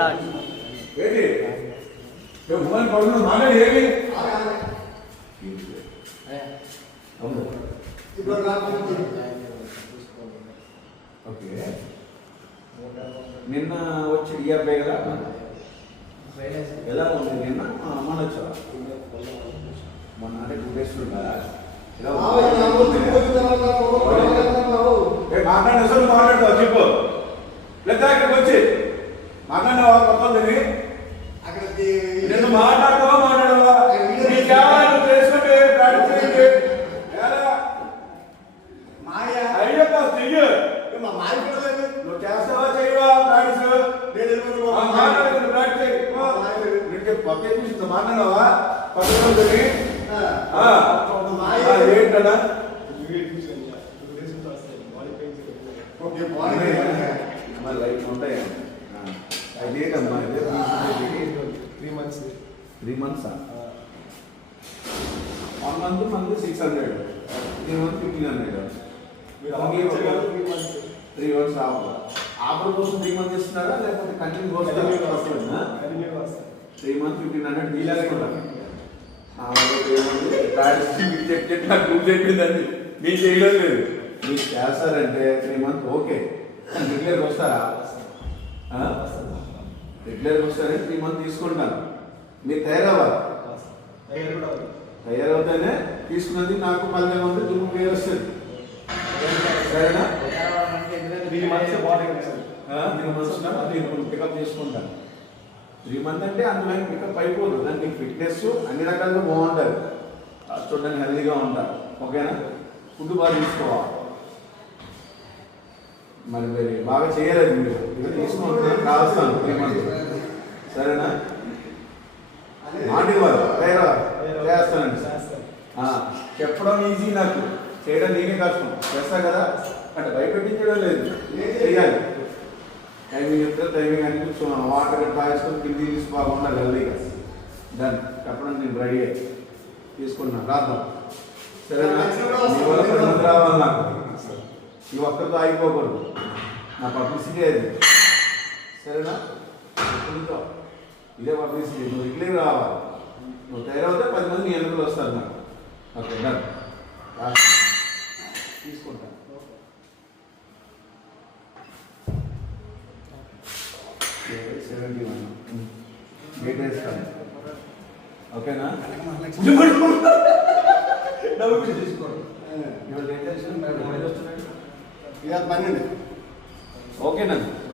ఏంటి ఉమ్మని పడుతున్న మాట్లాడి ఏమి ఓకే నిన్న వచ్చి ఇయర్బై కదా ఎలా ఉంది నిన్న అమ్మ వచ్చావా మొన్న అంటే 2 days ఉండాలా మాట్లాడిన అసలు మాట్లాడతావు చెప్పు లేదా ఇక్కడికి వచ్చి మాట్లాడిన కొత్తది నేను మాట్లాడతావా మాట్లాడవా నువ్వు చేసుకుంటే ఐడియా కాదు చెయ్యి నువ్వు చేస్తావా చేయవా ప్రాక్టీస్ ప్రాక్టీస్ పక్క చూసి మాట్లాడవా పక్కన ఏంటన్నా మరి లైఫ్ ఉంటాయా అదేటమ్మా 3 months 3 months 1 month మనకు 600 3 months 1500 3 months ఆఫర్ కోసం 3 months ఇస్తున్నారా లేకపోతే కంటిన్యూ వస్తుందా 3 months 1500 తీసుకుంటారు చెప్పిందండి మీరు చేయడం లేదు మీరు చేస్తారంటే 3 months ఓకే రెగ్యులర్గా వస్తారా రెగ్యులర్గా వస్తారంటే 3 months తీసుకుంటాను మీరు తయారవ్వాలి తయారవుతానే తీసుకున్నది నాకు 12 మంది దుర్ము వేరు వస్తుంది సరేనా 3 months పికప్ చేసుకుంటాను 3 months అంటే అందులో పికప్ అయిపోదు దానికి ఫిట్నెస్ అన్ని రకాలుగా బాగుంటుంది చూడడానికి హెల్దీగా ఉంటారు ఓకేనా ఫుడ్ బాగా తీసుకోవాలి మరి మీరు బాగా చేయలేదు మీరు ఇది తీసుకుంటున్నాను కావస్తాను 3 months సరేనా మాట ఇవ్వాలి చేస్తానండి చెప్పడం ఈజీ నాకు చేయడం నేనే కష్టం చేస్తా కదా అంటే భయపెట్టించడం లేదు చేయాలి టైమింగ్ చెప్తే టైమింగ్ అని వాటర్ తాగేసుకొని కింది తీసి బాగుండాలి హెల్దీగా దాన్ని చెప్పడం నేను రెడీ అయ్యి తీసుకున్నాను రాద్దాం సరేనా మీ వల్ల 10 మంది రావాలి నాకు ఈ ఒక్కరితో ఆగిపోకూడదు నా పబ్లిసిటీ అది సరేనా ఇదే పబ్లిసిటీ నువ్వు ఇట్లే రావాలి నువ్వు తయారవుతే 10 మంది నీ ఎన్నికలు వస్తారు నాకు ఓకే డన్ తీసుకుంటాను ఓకేనా ఓకేనా